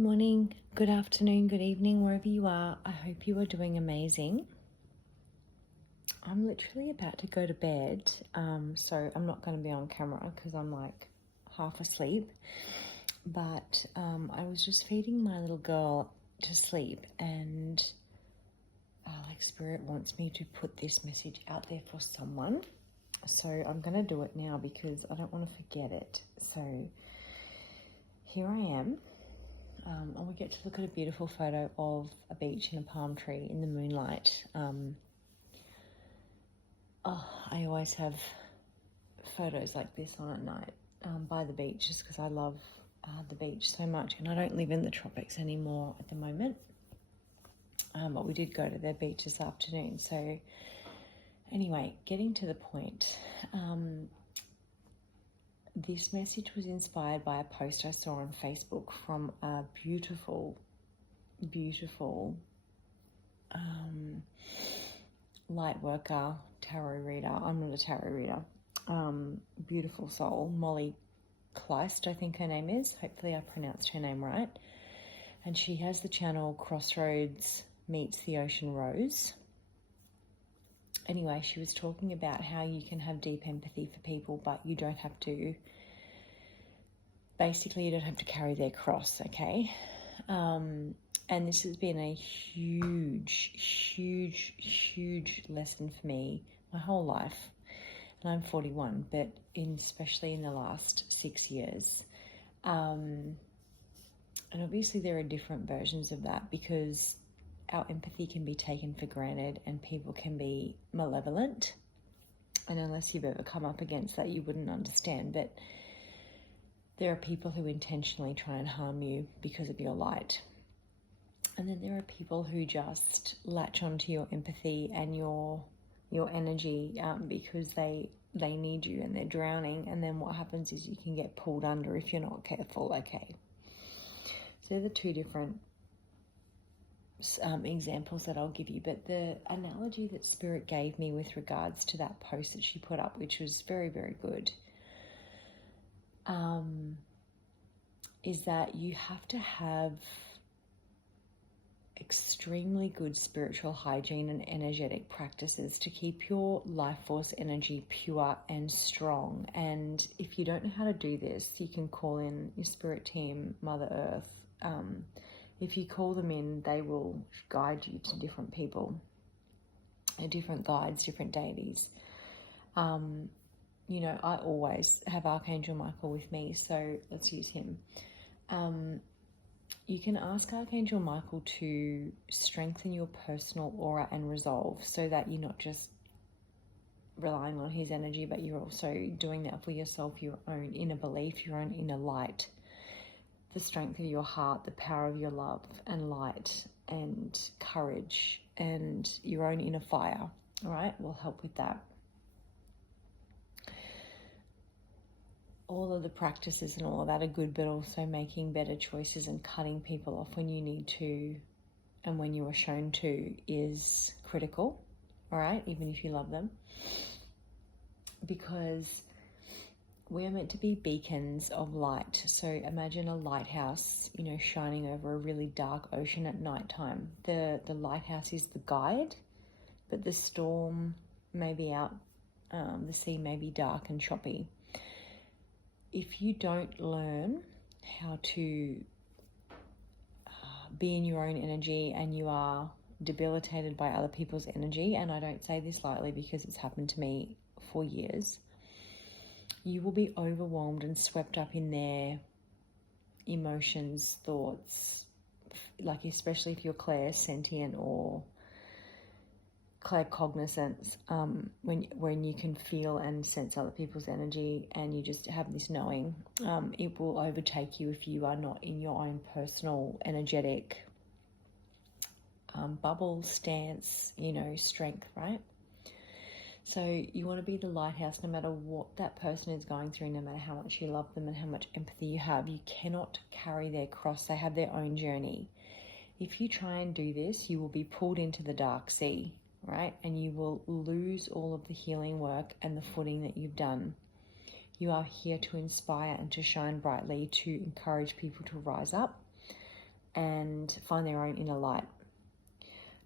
morning, good afternoon, good evening, wherever you are. I hope you are doing amazing. I'm literally about to go to bed, so I'm not going to be on camera because I'm like half asleep. But I was just feeding my little girl to sleep, and Spirit wants me to put this message out there for someone. So I'm going to do it now because I don't want to forget it. So here I am. And we get to look at a beautiful photo of a beach and a palm tree in the moonlight. I always have photos like this on at night by the beach just because I love the beach so much, and I don't live in the tropics anymore at the moment. But we did go to their beach this afternoon. So anyway, getting to the point. This message was inspired by a post I saw on Facebook from a beautiful light worker, tarot reader. I'm not a tarot reader. Beautiful soul, Molly Kleist, I think her name is. Hopefully I pronounced her name right. And she has the channel Crossroads Meets the Ocean Rose. Anyway, she was talking about how you can have deep empathy for people, but you don't have to, basically you don't have to carry their cross, okay? And this has been a huge lesson for me my whole life. And I'm 41, but especially in the last 6 years. And obviously there are different versions of that because our empathy can be taken for granted and people can be malevolent. And unless you've ever come up against that, you wouldn't understand. But there are people who intentionally try and harm you because of your light. And then there are people who just latch onto your empathy and your energy because they need you and they're drowning. And then what happens is you can get pulled under if you're not careful, okay? So they're the two different examples that I'll give you. But the analogy that Spirit gave me with regards to that post that she put up, which was very, very good, is that you have to have extremely good spiritual hygiene and energetic practices to keep your life force energy pure and strong. And if you don't know how to do this, you can call in your spirit team, Mother Earth. If you call them in, they will guide you to different people, different guides, different deities. I always have Archangel Michael with me, so let's use him. You can ask Archangel Michael to strengthen your personal aura and resolve so that you're not just relying on his energy, but you're also doing that for yourself, your own inner belief, your own inner light, the strength of your heart, the power of your love and light and courage and your own inner fire, all right, will help with that. All of the practices and all of that are good, but also making better choices and cutting people off when you need to and when you are shown to is critical, all right, even if you love them. Because we are meant to be beacons of light. So imagine a lighthouse, shining over a really dark ocean at nighttime. The lighthouse is the guide, but the storm may be out, the sea may be dark and choppy. If you don't learn how to be in your own energy and you are debilitated by other people's energy, and I don't say this lightly because it's happened to me for years, you will be overwhelmed and swept up in their emotions, thoughts, like especially if you're clairsentient or claircognizance, when you can feel and sense other people's energy and you just have this knowing, it will overtake you if you are not in your own personal energetic bubble, stance, strength, right? So you want to be the lighthouse no matter what that person is going through, no matter how much you love them and how much empathy you have. You cannot carry their cross. They have their own journey. If you try and do this, you will be pulled into the dark sea, right? And you will lose all of the healing work and the footing that you've done. You are here to inspire and to shine brightly, to encourage people to rise up, and find their own inner light.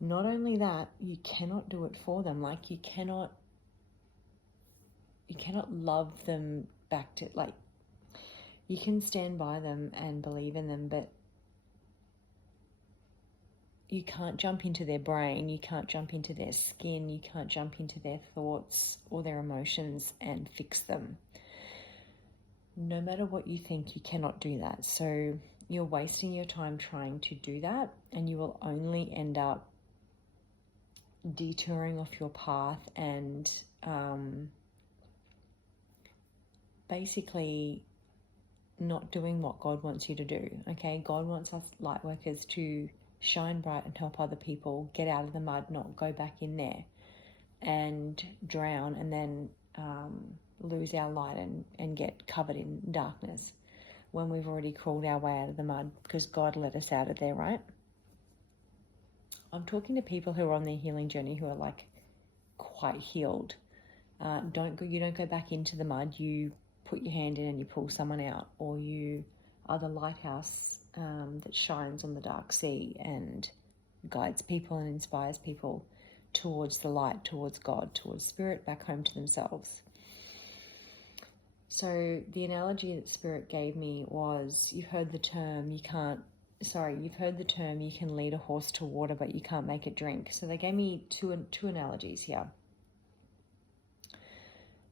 Not only that, you cannot do it for them. Like you cannot love them back to, like, you can stand by them and believe in them, but you can't jump into their brain, you can't jump into their skin, you can't jump into their thoughts or their emotions and fix them. No matter what you think, you cannot do that. So you're wasting your time trying to do that, and you will only end up detouring off your path and basically not doing what God wants you to do. Okay, God wants us light workers to shine bright and help other people get out of the mud, not go back in there and drown and then lose our light and get covered in darkness when we've already crawled our way out of the mud because God let us out of there, right? I'm talking to people who are on their healing journey who are like quite healed. You don't go back into the mud. You put your hand in and you pull someone out, or you are the lighthouse that shines on the dark sea and guides people and inspires people towards the light, towards God, towards Spirit, back home to themselves. So the analogy that Spirit gave me was, you've heard the term you can lead a horse to water, but you can't make it drink. So they gave me two analogies here.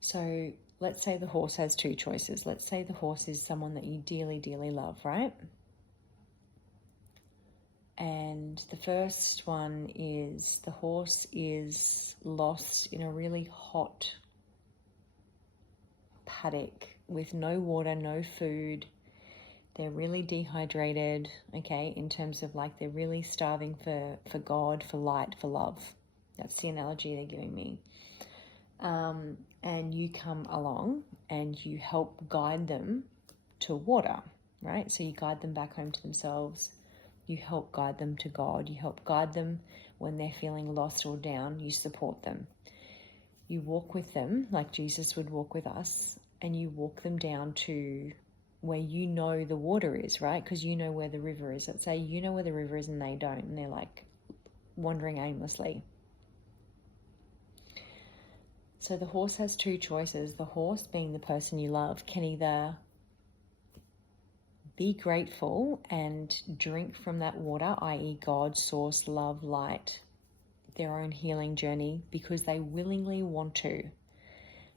So let's say the horse has two choices. Let's say the horse is someone that you dearly, dearly love, right? And the first one is the horse is lost in a really hot paddock with no water, no food. They're really dehydrated, okay, in terms of like they're really starving for God, for light, for love. That's the analogy they're giving me. And you come along and you help guide them to water, right? So you guide them back home to themselves. You help guide them to God. You help guide them when they're feeling lost or down. You support them. You walk with them like Jesus would walk with us, and you walk them down to where you know the water is, right? Because you know where the river is. Let's say you know where the river is and they don't, and they're like wandering aimlessly. So the horse has two choices. The horse, being the person you love, can either be grateful and drink from that water, i.e. God, source, love, light, their own healing journey, because they willingly want to.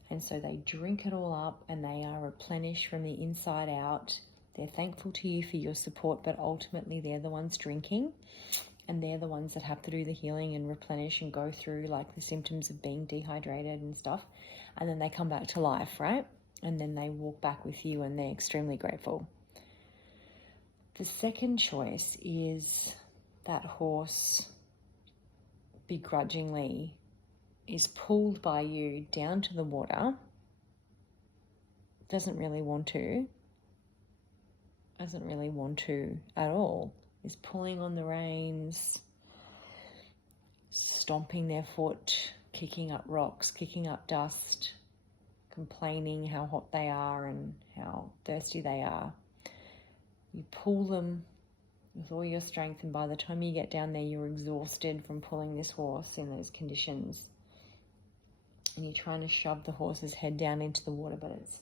And so they drink it all up and they are replenished from the inside out. They're thankful to you for your support, but ultimately they're the ones drinking, and they're the ones that have to do the healing and replenish and go through like the symptoms of being dehydrated and stuff. And then they come back to life, right? And then they walk back with you and they're extremely grateful. The second choice is that horse begrudgingly is pulled by you down to the water, doesn't really want to at all, is pulling on the reins, stomping their foot, kicking up rocks, kicking up dust, complaining how hot they are and how thirsty they are. You pull them with all your strength, and by the time you get down there, you're exhausted from pulling this horse in those conditions. And you're trying to shove the horse's head down into the water, but it's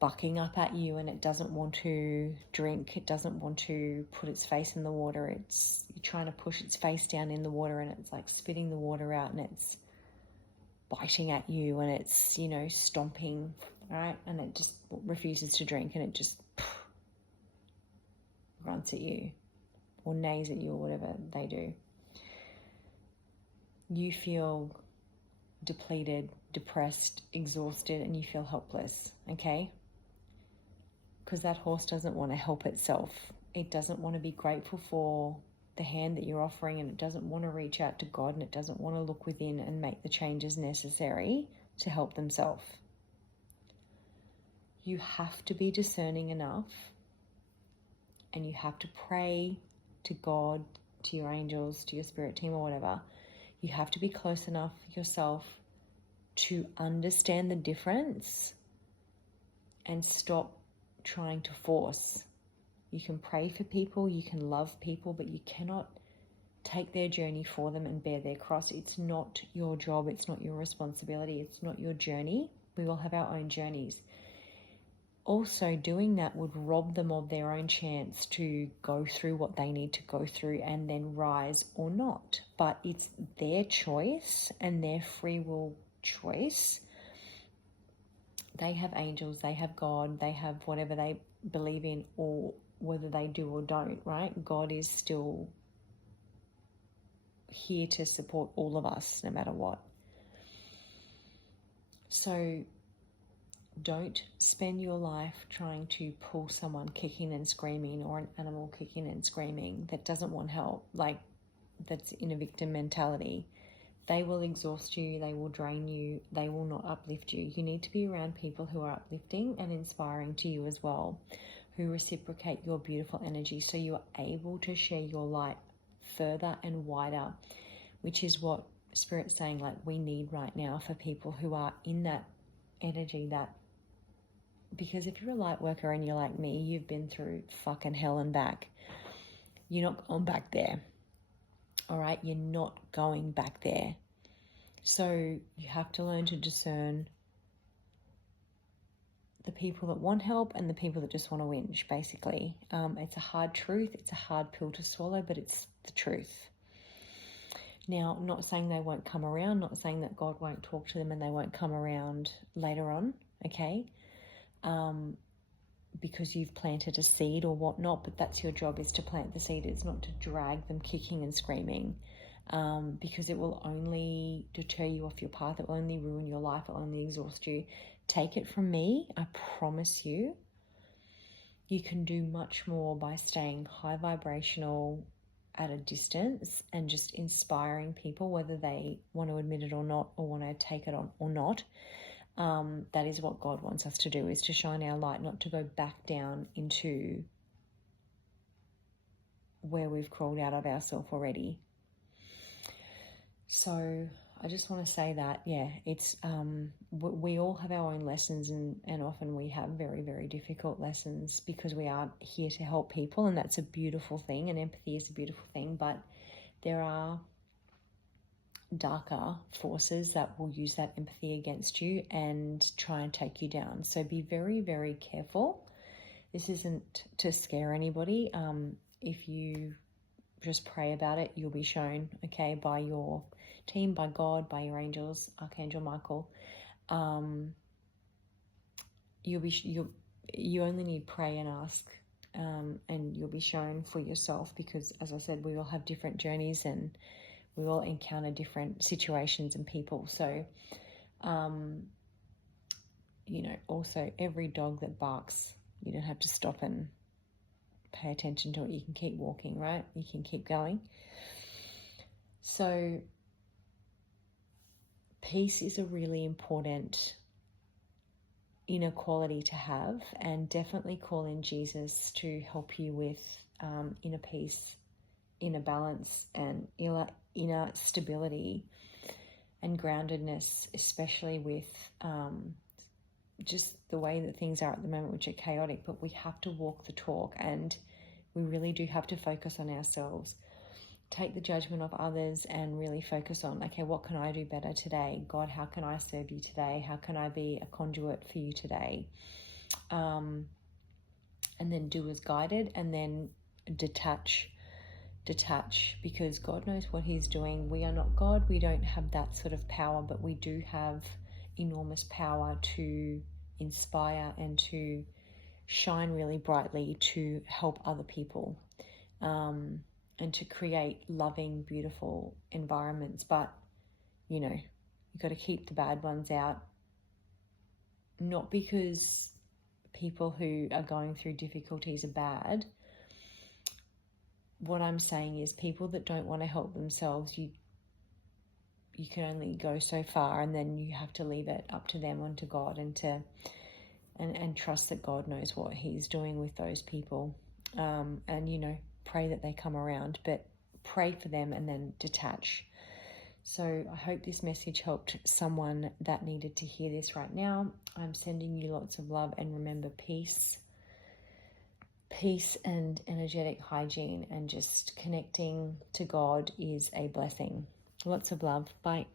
bucking up at you and it doesn't want to drink. It doesn't want to put its face in the water. You're trying to push its face down in the water and it's like spitting the water out and it's biting at you and it's, stomping, right? And it just refuses to drink and it just grunts at you or neighs at you or whatever they do. You feel depleted, depressed, exhausted, and you feel helpless, okay? Because that horse doesn't want to help itself. It doesn't want to be grateful for the hand that you're offering, and it doesn't want to reach out to God, and it doesn't want to look within and make the changes necessary to help themselves. You have to be discerning enough, and you have to pray to God, to your angels, to your spirit team or whatever. You have to be close enough yourself to understand the difference and stop trying to force You can pray for people, you can love people, but you cannot take their journey for them and bear their cross. It's not your job, it's not your responsibility, it's not your journey. We all have our own journeys. Also, doing that would rob them of their own chance to go through what they need to go through and then rise or not. But it's their choice and their free will choice. They have angels, they have God, they have whatever they believe in, or whether they do or don't, right? God is still here to support all of us no matter what. So don't spend your life trying to pull someone kicking and screaming, or an animal kicking and screaming that doesn't want help, like that's in a victim mentality. They will exhaust you, they will drain you, they will not uplift you. You need to be around people who are uplifting and inspiring to you as well, who reciprocate your beautiful energy so you are able to share your light further and wider, which is what Spirit's saying, like, we need right now for people who are in that energy, that because if you're a light worker and you're like me, you've been through fucking hell and back. You're not going back there. All right? You're not going back there. So you have to learn to discern the people that want help and the people that just want to whinge, basically. It's a hard truth. It's a hard pill to swallow, but it's the truth. Now, I'm not saying they won't come around, not saying that God won't talk to them and they won't come around later on, okay? Because you've planted a seed or whatnot, but that's your job, is to plant the seed. It's not to drag them kicking and screaming, because it will only deter you off your path. It will only ruin your life. It will only exhaust you. Take it from me, I promise you, you can do much more by staying high vibrational at a distance and just inspiring people, whether they want to admit it or not, or want to take it on or not. That is what God wants us to do, is to shine our light, not to go back down into where we've crawled out of ourselves already. So I just want to say that, yeah, it's we all have our own lessons, and often we have very, very difficult lessons because we are here to help people, and that's a beautiful thing, and empathy is a beautiful thing, but there are darker forces that will use that empathy against you and try and take you down. So be very, very careful. This isn't to scare anybody. If you just pray about it, you'll be shown, okay, by your team, by God, by your angels, Archangel Michael. You only need pray and ask, and you'll be shown for yourself, because, as I said, we all have different journeys and we all encounter different situations and people. So, also every dog that barks, you don't have to stop and pay attention to it. You can keep walking, right? You can keep going. So peace is a really important inner quality to have, and definitely call in Jesus to help you with inner peace, inner balance, and inner stability and groundedness, especially with just the way that things are at the moment, which are chaotic. But we have to walk the talk, and we really do have to focus on ourselves. Take the judgment of others and really focus on, okay, what can I do better today? God, how can I serve you today? How can I be a conduit for you today? And then do as guided, and then detach, because God knows what he's doing. We are not God. We don't have that sort of power, but we do have enormous power to inspire and to shine really brightly to help other people, and to create loving, beautiful environments. But, you've got to keep the bad ones out, not because people who are going through difficulties are bad. What I'm saying is, people that don't want to help themselves, you can only go so far, and then you have to leave it up to them and to God, and trust that God knows what he's doing with those people. And pray that they come around, but pray for them and then detach. So I hope this message helped someone that needed to hear this right now. I'm sending you lots of love, and remember, peace peace and energetic hygiene and just connecting to God is a blessing. Lots of love. Bye.